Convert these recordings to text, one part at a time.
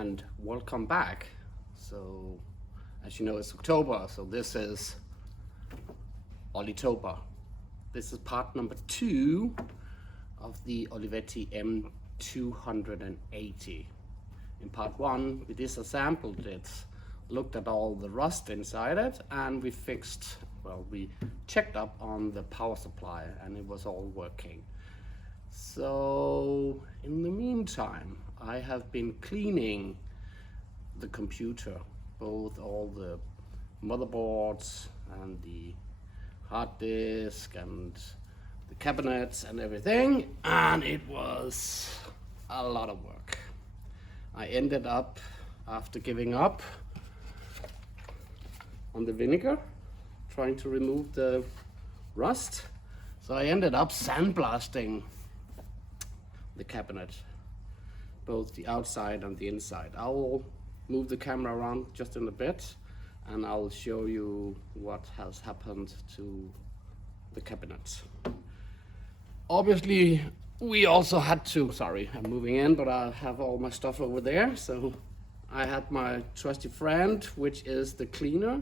and welcome back. So as you know, it's October, so this is Olitober. This is part number 2 of the Olivetti M280. In part 1 we disassembled it, looked at all the rust inside it, and we fixed, well, we checked up on the power supply and it was all working. So in the meantime, I have been cleaning the computer, both all the motherboards and the hard disk and the cabinets and everything, and it was a lot of work. I ended up, after giving up on the vinegar, trying to remove the rust, so I ended up sandblasting the cabinet, both the outside and the inside. I will move the camera around just in a bit and I'll show you what has happened to the cabinet. Obviously we also had to, sorry, I'm moving in, but I have all my stuff over there. So I had my trusty friend, which is the cleaner,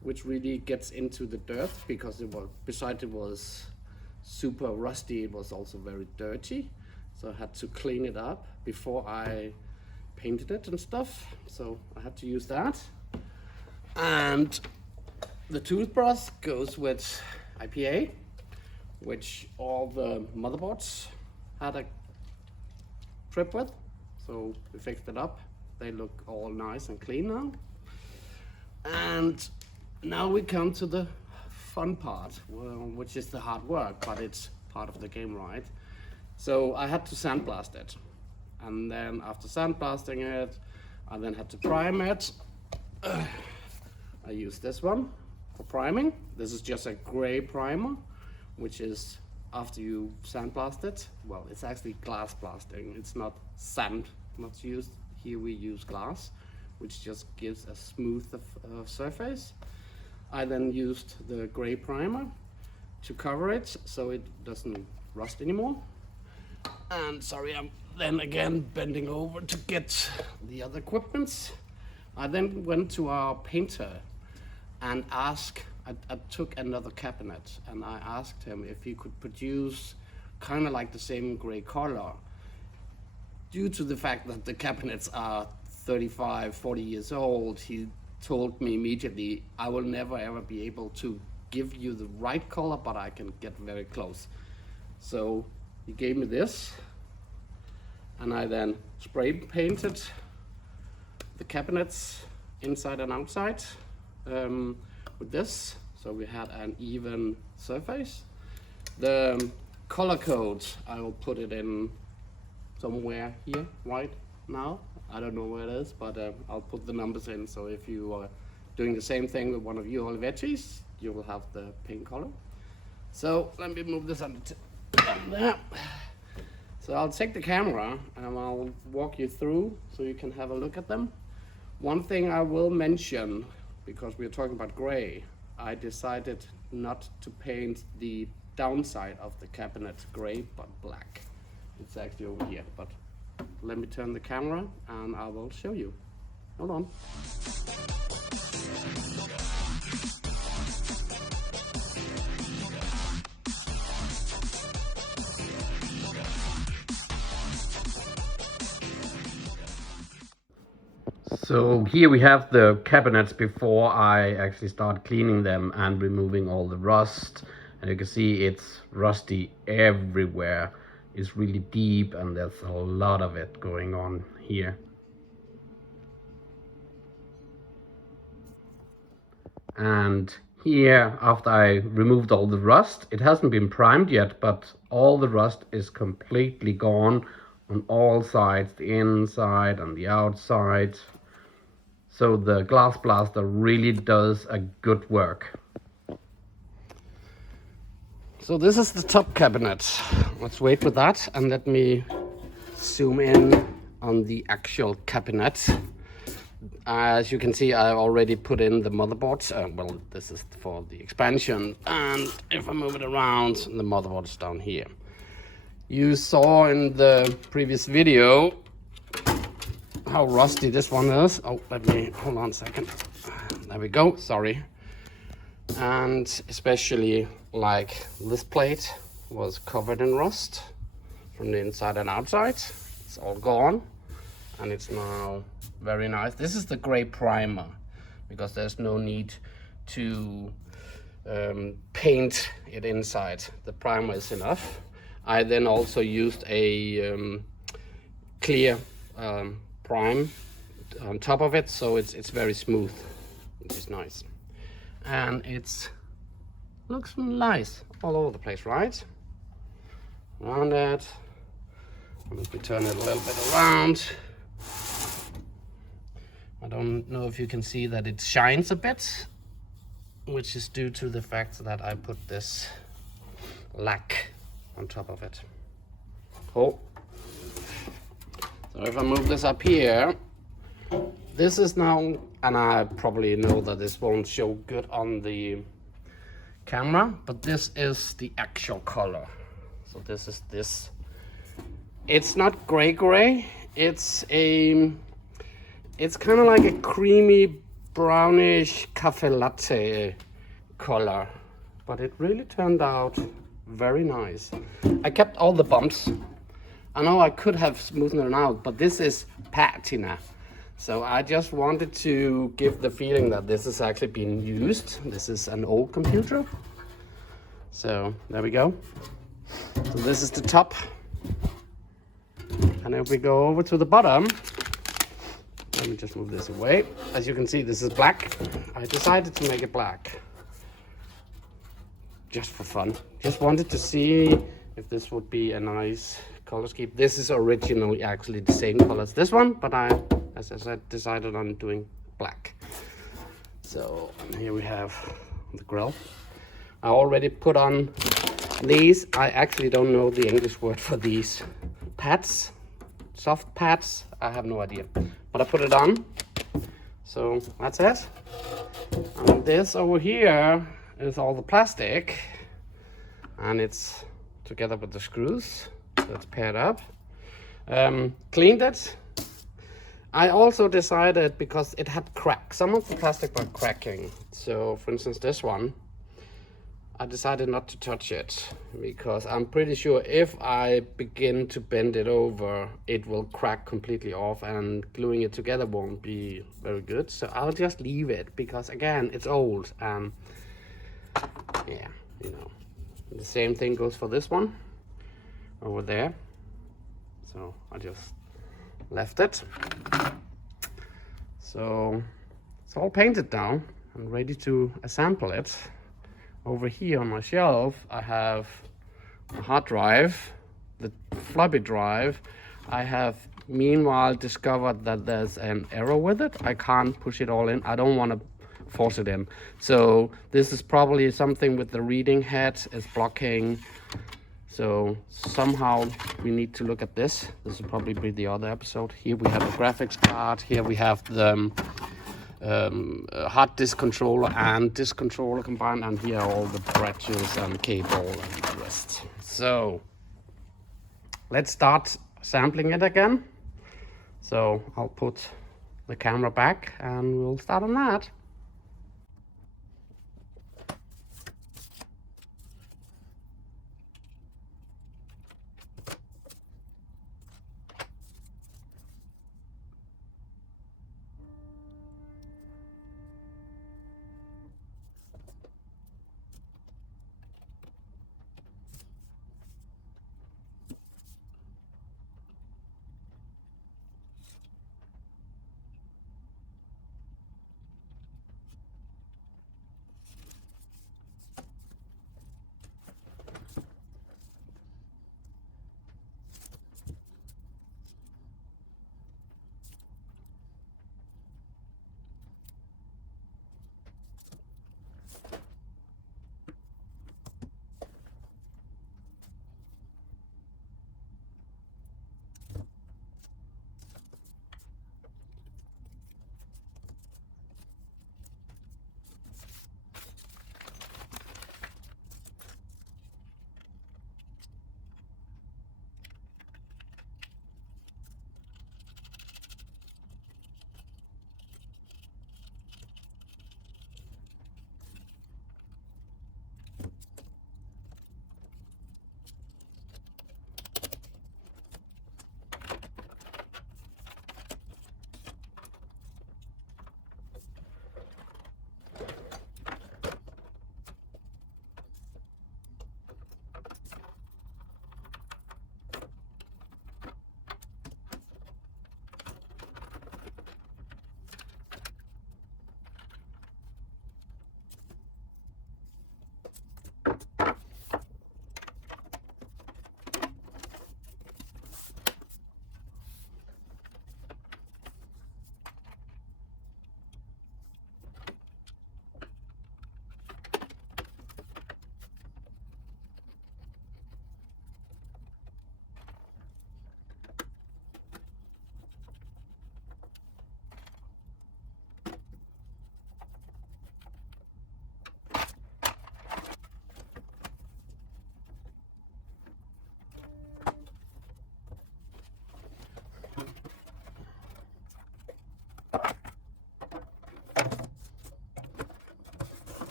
which really gets into the dirt, because it was, besides it was super rusty, it was also very dirty. So I had to clean it up before I painted it and stuff. So I had to use that. And the toothbrush goes with IPA, which all the motherboards had a trip with. So we fixed it up. They look all nice and clean now. And now we come to the fun part, well, which is the hard work, but it's part of the game, right? So I had to sandblast it, and then after sandblasting it, I then had to prime it. I used this one for priming. This is just a gray primer, which is after you sandblast it. Well, it's actually glass blasting. It's not sand that's used. Here we use glass, which just gives a smooth surface. I then used the gray primer to cover it so it doesn't rust anymore. And sorry, I'm then again bending over to get the other equipments. I then went to our painter and asked, I took another cabinet and I asked him if he could produce kind of like the same gray color. Due to the fact that the cabinets are 35, 40 years old, he told me immediately, I will never ever be able to give you the right color, but I can get very close. So he gave me this, and I then spray painted the cabinets inside and outside with this, so we had an even surface. The color code, I will put it in somewhere here right now. I don't know where it is, but I'll put the numbers in, so if you are doing the same thing with one of your Olivettis, you will have the paint color. So let me move this on there. So I'll take the camera and I'll walk you through so you can have a look at them. One thing I will mention, because we're talking about gray, I decided not to paint the downside of the cabinet gray but black. It's actually over here, but let me turn the camera and I will show you. Hold on. So here we have the cabinets before I actually start cleaning them and removing all the rust. And you can see it's rusty everywhere. It's really deep and there's a lot of it going on here. And here, after I removed all the rust, it hasn't been primed yet, but all the rust is completely gone on all sides, the inside and the outside. So the glass blaster really does a good work. So this is the top cabinet. Let's wait with that and let me zoom in on the actual cabinet. As you can see, I already put in the motherboards. Well, this is for the expansion. And if I move it around, the motherboard's down here. You saw in the previous video how rusty this one is. Oh, let me, hold on a second. There we go, sorry. And especially like this plate was covered in rust from the inside and outside. It's all gone and it's now very nice. This is the gray primer because there's no need to paint it inside. The primer is enough. I then also used a clear prime on top of it, so it's very smooth, which is nice. And it's looks nice all over the place, right? Around it. Let me turn it a little bit around. I don't know if you can see that it shines a bit, which is due to the fact that I put this lac on top of it. Oh. So if I move this up here, this is now, and I probably know that this won't show good on the camera, but this is the actual color. So this is this. It's not gray, it's kind of like a creamy brownish cafe latte color, but it really turned out very nice. I kept all the bumps. I know I could have smoothed it out, but this is patina. So I just wanted to give the feeling that this is actually being used. This is an old computer. So there we go. So this is the top. And if we go over to the bottom, let me just move this away. As you can see, this is black. I decided to make it black. Just for fun. Just wanted to see if this would be a nice color scheme. This is originally actually the same color as this one, but I, as I said, decided on doing black. So here we have the grill. I already put on these. I actually don't know the English word for these pads, soft pads. I have no idea, but I put it on. So that's it. And this over here is all the plastic, and it's together with the screws. So it's paired up. Cleaned it. I also decided, because it had cracks, some of the plastic were cracking. So for instance, this one, I decided not to touch it because I'm pretty sure if I begin to bend it over, it will crack completely off and gluing it together won't be very good. So I'll just leave it because again, it's old and yeah, you know. The same thing goes for this one over there. So I just left it. So it's all painted now and ready to assemble it. Over here on my shelf, I have a hard drive, the floppy drive. I have meanwhile discovered that there's an error with it. I can't push it all in. I don't want to force it in. So this is probably something with the reading head is blocking. So somehow we need to look at this. This will probably be the other episode. Here we have the graphics card. Here we have the hard disk controller and disk controller combined, and here are all the branches and cable and the rest. So let's start sampling it again. So I'll put the camera back and we'll start on that.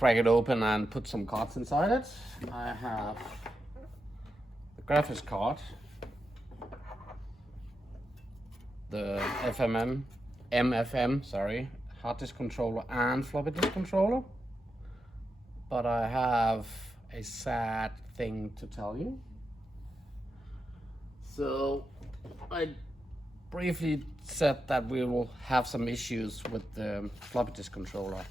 crack it open and put some cards inside it. I have the graphics card, the MFM, sorry, hard disk controller and floppy disk controller. But I have a sad thing to tell you. So I briefly said that we will have some issues with the floppy disk controller.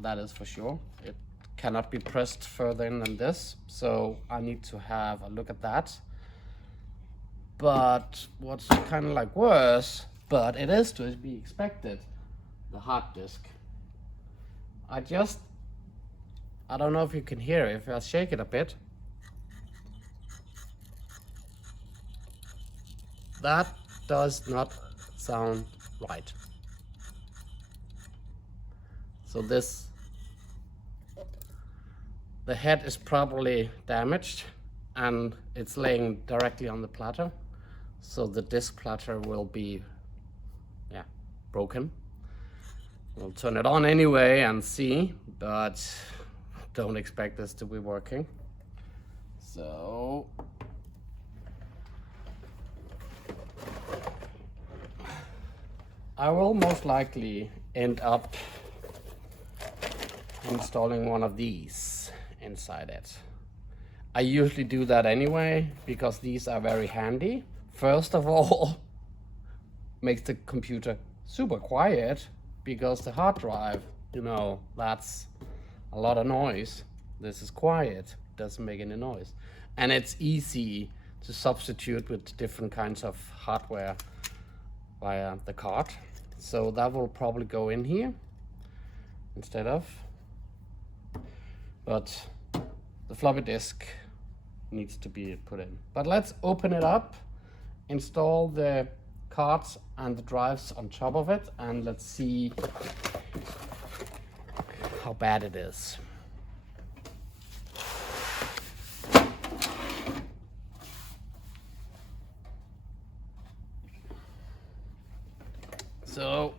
That is for sure. It cannot be pressed further in than this, so I need to have a look at that. But what's kind of like worse, but it is to be expected, the hard disk. I don't know if you can hear it, if I shake it a bit. That does not sound right. So the head is probably damaged and it's laying directly on the platter. So the disk platter will be, broken. We'll turn it on anyway and see, but don't expect this to be working. So I will most likely end up installing one of these inside it. I usually do that anyway because these are very handy. First of all, makes the computer super quiet because the hard drive, that's a lot of noise. This is quiet, doesn't make any noise. And it's easy to substitute with different kinds of hardware via the card. So that will probably go in here instead of. But the floppy disk needs to be put in. But let's open it up, install the cards and the drives on top of it, and let's see how bad it is. So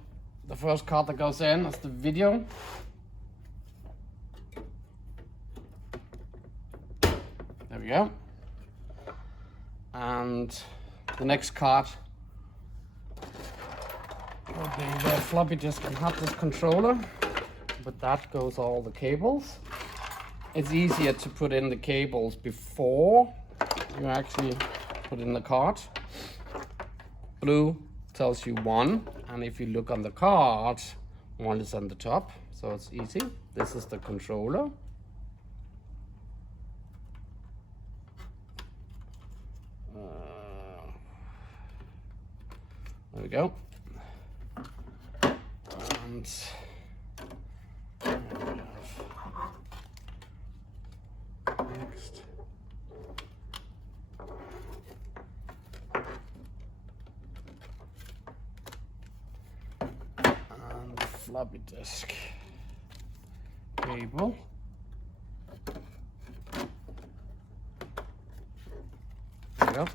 the first card that goes in is the video. There we go. And the next card will be the floppy disk and hard disk controller. With that goes all the cables. It's easier to put in the cables before you actually put in the card. Blue tells you 1, and if you look on the card, 1 is on the top, so it's easy. This is the controller. There we go. And next. And floppy disk cable. There we go.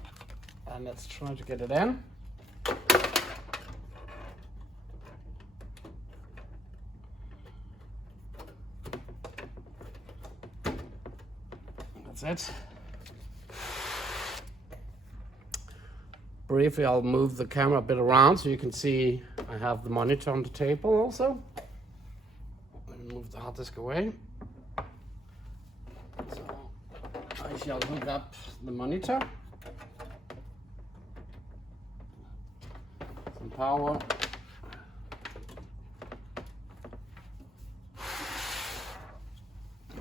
And let's try to get it in. That's it. Briefly, I'll move the camera a bit around so you can see I have the monitor on the table also. Let me move the hard disk away. So I shall hook up the monitor. Some power.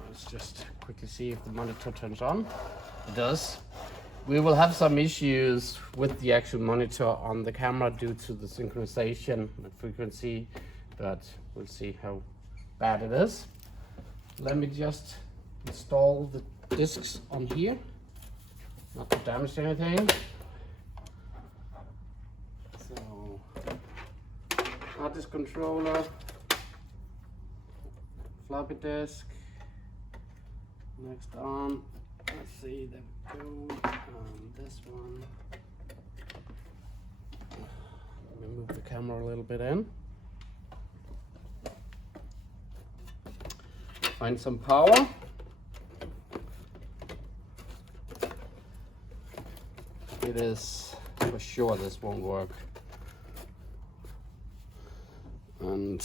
Let's just quickly see if the monitor turns on. It does. We will have some issues with the actual monitor on the camera due to the synchronization and frequency, but we'll see how bad it is. Let me just install the discs on here, not to damage anything. So, hard disk controller, floppy disk. Next on, let's see, there we go, this one. Let me move the camera a little bit in. find some power. It is for sure this won't work. And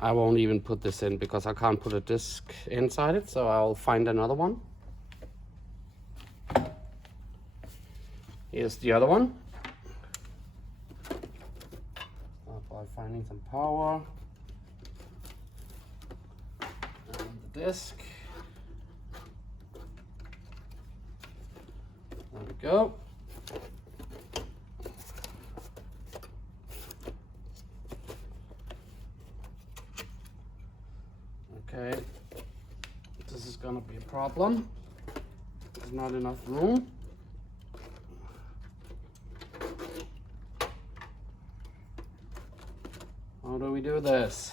I won't even put this in because I can't put a disc inside it, so I'll find another one. Here's the other one. Start by finding some power. And the disc. There we go. Okay, this is gonna be a problem. There's not enough room. How do we do this?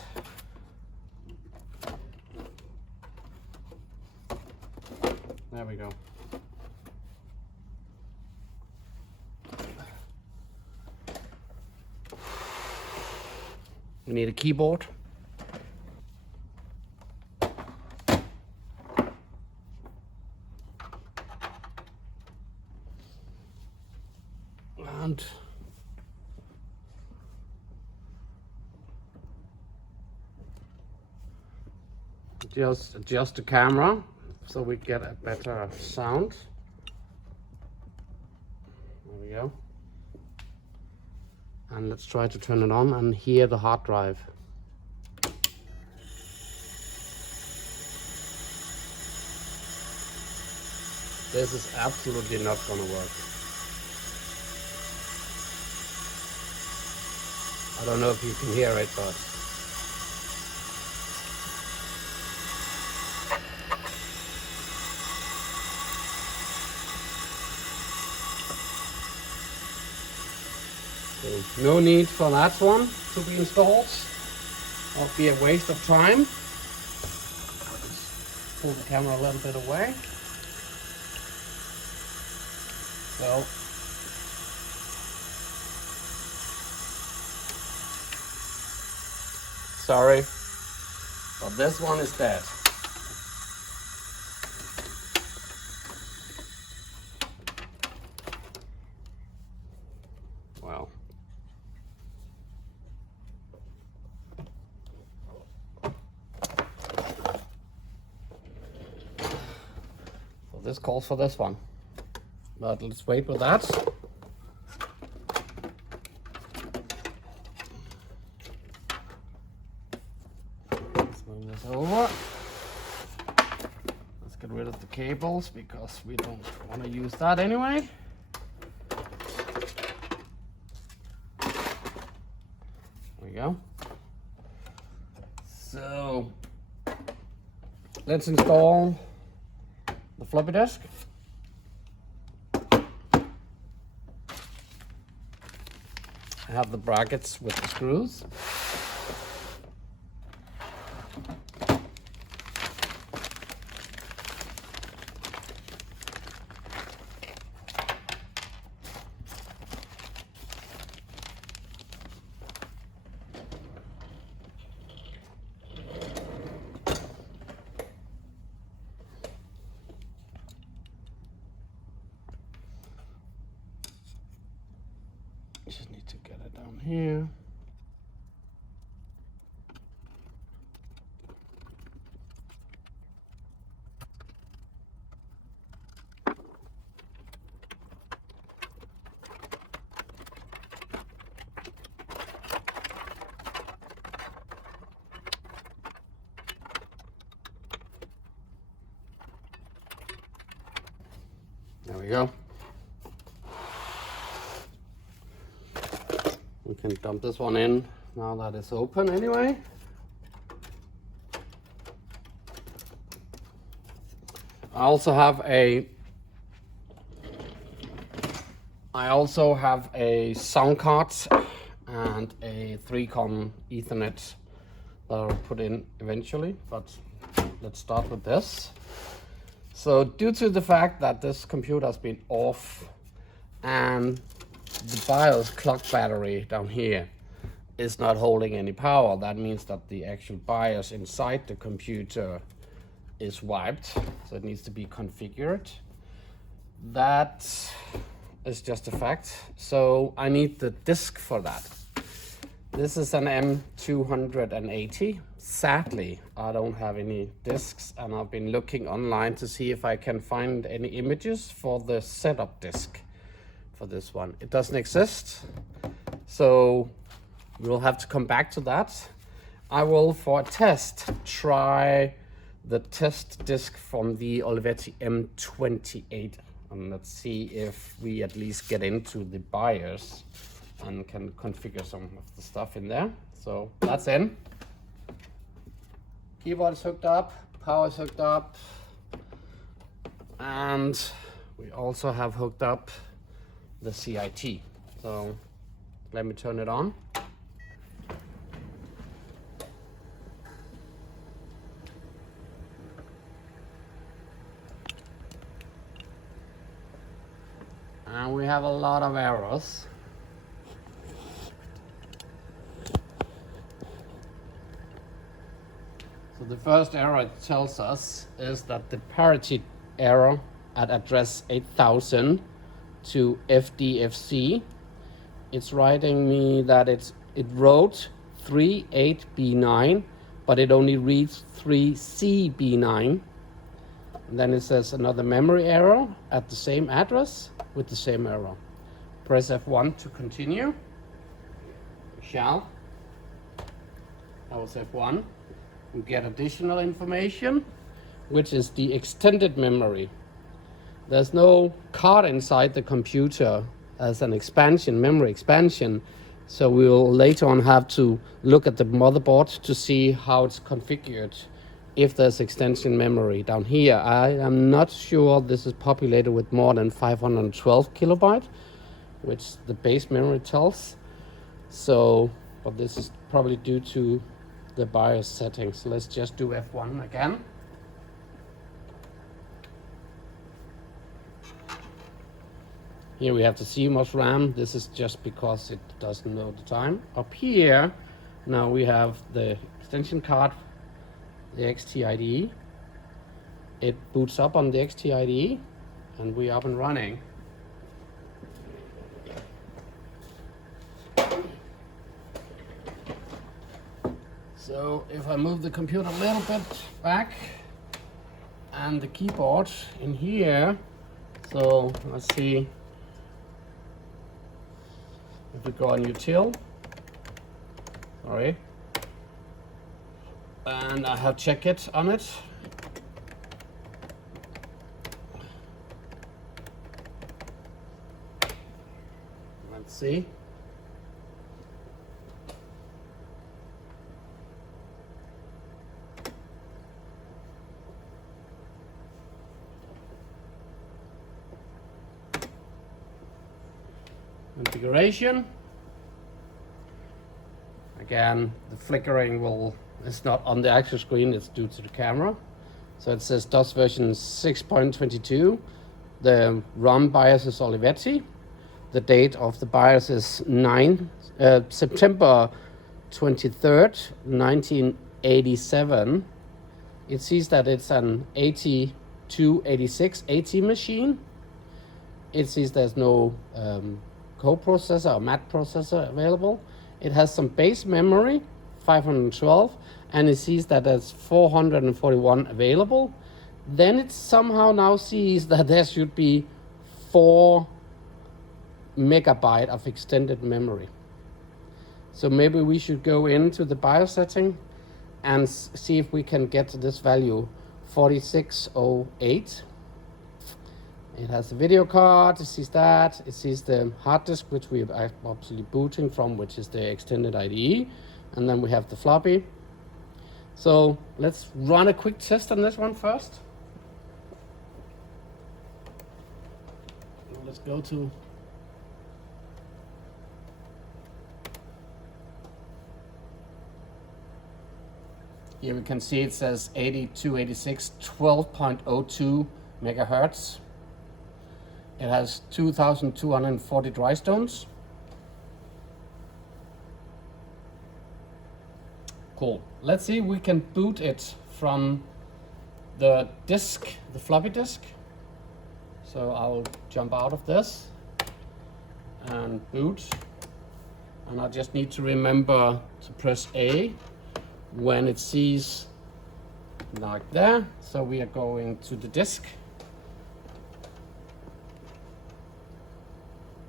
There we go. We need a keyboard. And just adjust the camera so we get a better sound. There we go. And let's try to turn it on and hear the hard drive. This is absolutely not gonna work. I don't know if you can hear it, but so no need for that one to be installed. That'll be a waste of time. Just pull the camera a little bit away. So sorry, but this one is dead. Well, so this calls for this one, but let's wait with that. This over. Let's get rid of the cables because we don't want to use that anyway. There we go. So let's install the floppy disk. I have the brackets with the screws. Just need to get it down here. There we go. We can dump this one in now that it's open anyway. I also have a sound card and a 3-con Ethernet that I'll put in eventually, but let's start with this. So due to the fact that this computer has been off and the BIOS clock battery down here is not holding any power, that means that the actual BIOS inside the computer is wiped, so it needs to be configured. That is just a fact. So I need the disk for that. This is an M280. Sadly, I don't have any discs, and I've been looking online to see if I can find any images for the setup disk for this one. It doesn't exist, so we'll have to come back to that. I will, for a test, try the test disk from the Olivetti M280. And let's see if we at least get into the BIOS and can configure some of the stuff in there. So that's in. Keyboard is hooked up, power is hooked up, and we also have hooked up the CIT. So let me turn it on. And we have a lot of errors. So the first error it tells us is that the parity error at address 8000 to FDFC, it's writing me that it wrote 38B9, but it only reads 3CB9. And then it says another memory error at the same address with the same error. Press F1 to continue. Shall. That was F1. We get additional information, which is the extended memory. There's no card inside the computer as an expansion, memory expansion. So we will later on have to look at the motherboard to see how it's configured. If there's extension memory down here, I am not sure this is populated with more than 512 kilobyte, which the base memory tells. So, but this is probably due to the BIOS settings. Let's just do F1 again. Here we have the CMOS RAM. This is just because it doesn't know the time. Up here, now we have the extension card, the XT IDE. It boots up on the XT IDE, and we're up and running. So if I move the computer a little bit back, and the keyboard in here, so let's see if we go on util, sorry, and I have check it on it. Let's see. Configuration. Again, the flickering is not on the actual screen, it's due to the camera. So it says DOS version 6.22. The ROM BIOS is Olivetti. The date of the BIOS is September 23rd, 1987. It sees that it's an AT286 AT machine. It sees there's no coprocessor or mat processor available. It has some base memory, 512, and it sees that there's 441 available. Then it somehow now sees that there should be 4 megabyte of extended memory. So maybe we should go into the BIOS setting and see if we can get to this value, 4608. It has a video card, it sees that, it sees the hard disk, which we are obviously booting from, which is the extended IDE, and then we have the floppy. So let's run a quick test on this one first. Let's go to here. We can see it says 8286 12.02 megahertz. It has 2,240 dry stones. Cool. Let's see if we can boot it from the disk, the floppy disk. So I'll jump out of this and boot. And I just need to remember to press A when it sees like there. So we are going to the disk,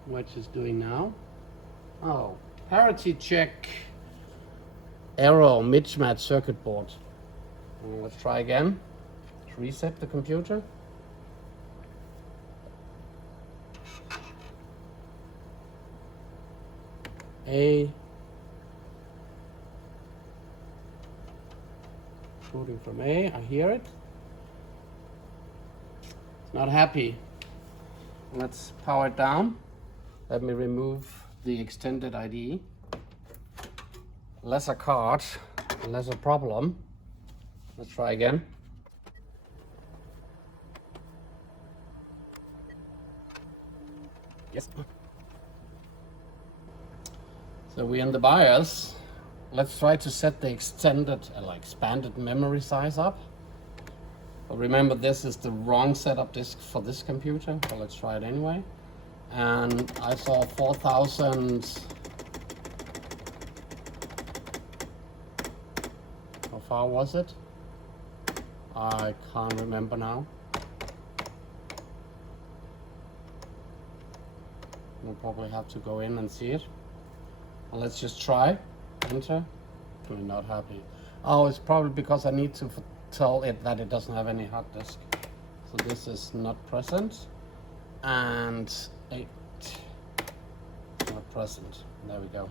which is doing now. Oh, parity check, error, mismatch circuit board. Let's try again. Let's reset the computer. A, booting from A, I hear it. It's not happy. Let's power it down. Let me remove the extended IDE. Lesser card, lesser problem. Let's try again. Yes. So we're in the BIOS. Let's try to set the extended, expanded memory size up. But remember, this is the wrong setup disk for this computer, but let's try it anyway. And I saw 4,000. How far was it? I can't remember now. We'll probably have to go in and see it. Well, let's just try. Enter. We're not happy. Oh, it's probably because I need to tell it that it doesn't have any hard disk. So this is not present. And 8. Not present. There we go.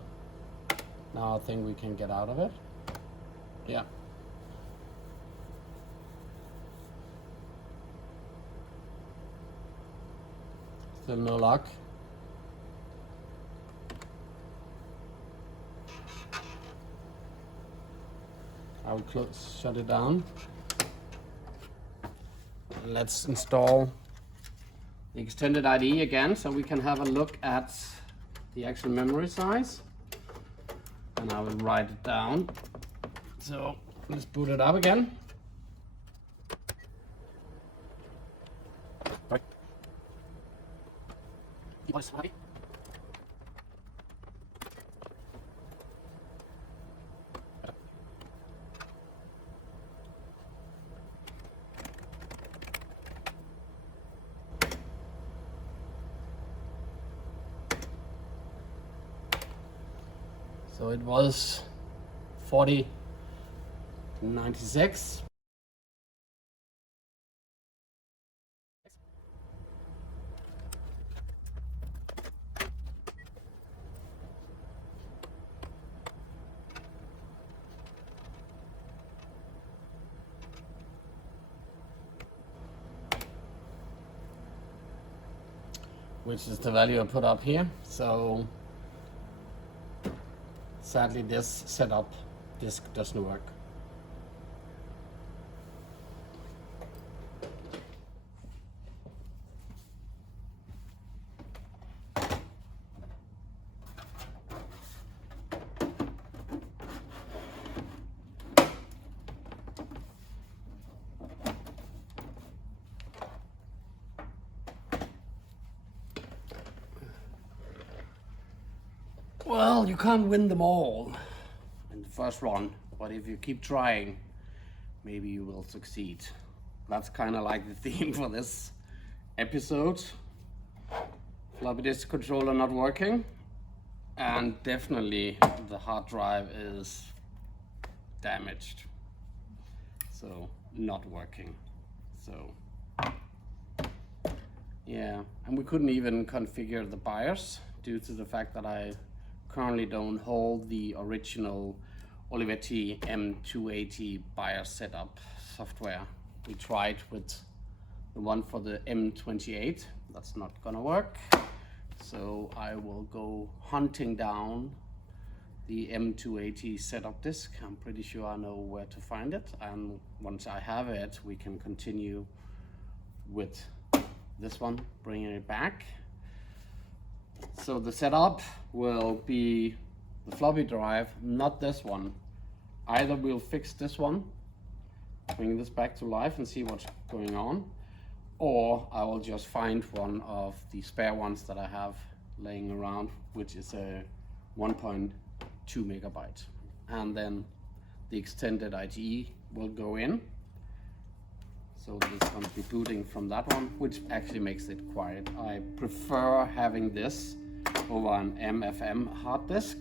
Now I think we can get out of it. Yeah. Still no luck. I will shut it down. Let's install the extended IDE again so we can have a look at the actual memory size. And I will write it down. So let's boot it up again. So it was 4096. Which is the value I put up here. So sadly this setup disk doesn't work. Well, you can't win them all in the first run, but if you keep trying, maybe you will succeed. That's kind of like the theme for this episode. Floppy disk controller not working, and definitely the hard drive is damaged, so not working. So yeah, and we couldn't even configure the BIOS due to the fact that I currently don't hold the original Olivetti M280 BIOS setup software. We tried with the one for the M280. That's not gonna work. So I will go hunting down the M280 setup disk. I'm pretty sure I know where to find it. And once I have it, we can continue with this one, bringing it back. So the setup will be the floppy drive, not this one. Either we'll fix this one bring this back to life and see what's going on, or I will just find one of the spare ones that I have laying around, which is a 1.2 megabyte, and then the extended ITE will go in. So this is going to be booting from that one, which actually makes it quiet. I prefer having this over an MFM hard disk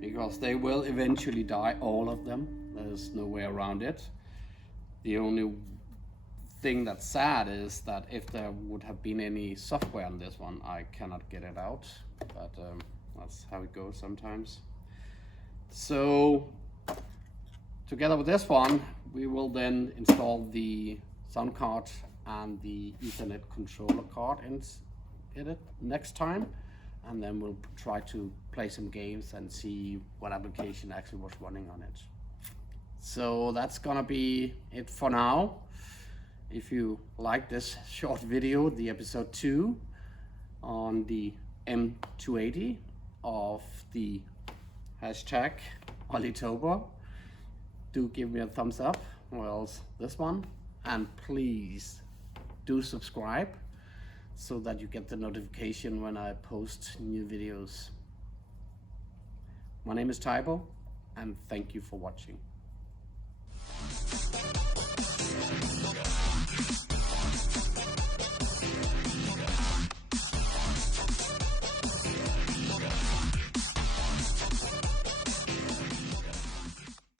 because they will eventually die, all of them. There's no way around it. The only thing that's sad is that if there would have been any software on this one, I cannot get it out, but that's how it goes sometimes. So together with this one, we will then install the sound card and the Ethernet controller card in it next time, and then we'll try to play some games and see what application actually was running on it. So that's gonna be it for now. If you like this short video, the episode 2 on the M280 of the hashtag Olitober, do give me a thumbs up, or else this one, and please do subscribe so that you get the notification when I post new videos. My name is Tybo, and thank you for watching.